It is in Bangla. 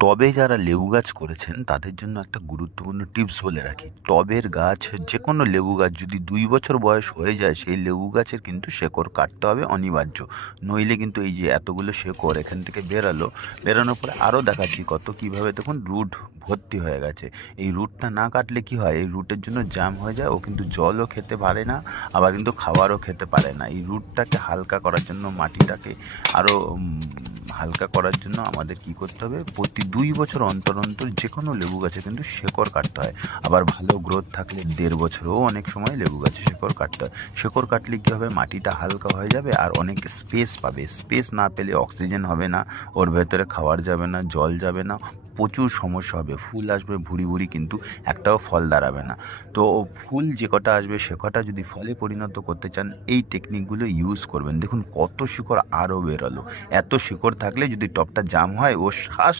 টবে যারা লেবু গাছ করেছেন তাদের জন্য একটা গুরুত্বপূর্ণ টিপস বলে রাখি। টবের গাছ, যে কোনো লেবু গাছ যদি 2 বছর বয়স হয়ে যায়, সেই লেবু গাছের কিন্তু শেকড় কাটতে হবে অনিবার্য। নইলে কিন্তু এই যে এতগুলো শেকড় এখান থেকে বেরানোর পরে আরও দেখাচ্ছি কীভাবে দেখুন রুট ভর্তি হয়ে গেছে। এই রুটটা না কাটলে কি হয়, এই রুটের জন্য জ্যাম হয়ে যায়, ও কিন্তু জলও খেতে পারে না, আবার কিন্তু খাবারও খেতে পারে না। এই রুটটাকে হালকা করার জন্য, মাটিটাকে আরও হালকা করার জন্য আমাদের কি করতে হবে, প্রতি 2 বছর অন্তর অন্তর যে কোনো লেবু গাছে কিন্তু শেকড় কাটতে হয়। আবার ভালো গ্রোথ থাকলে 1.5 বছরেও অনেক সময় লেবু গাছে শেকড় কাটতে হয়। শেকড় কাটলে কী হবে, মাটিটা হালকা হয়ে যাবে আর অনেক স্পেস পাবে। স্পেস না পেলে অক্সিজেন হবে না, ওর ভেতরে খাবার যাবে না, জল যাবে না, প্রচুর সমস্যা হবে। ফুল আসবে ভুরি ভুরি, কিন্তু একটাও ফল দাঁড়াবে না। তো ফুল যে কটা আসবে সে কটা যদি ফলে পরিণত করতে চান, এই টেকনিকগুলো ইউজ করবেন। দেখুন কত শিকড় আরও বেরোলো। এত শিকড় থাকলে যদি টবটা জাম হয়, ও শ্বাস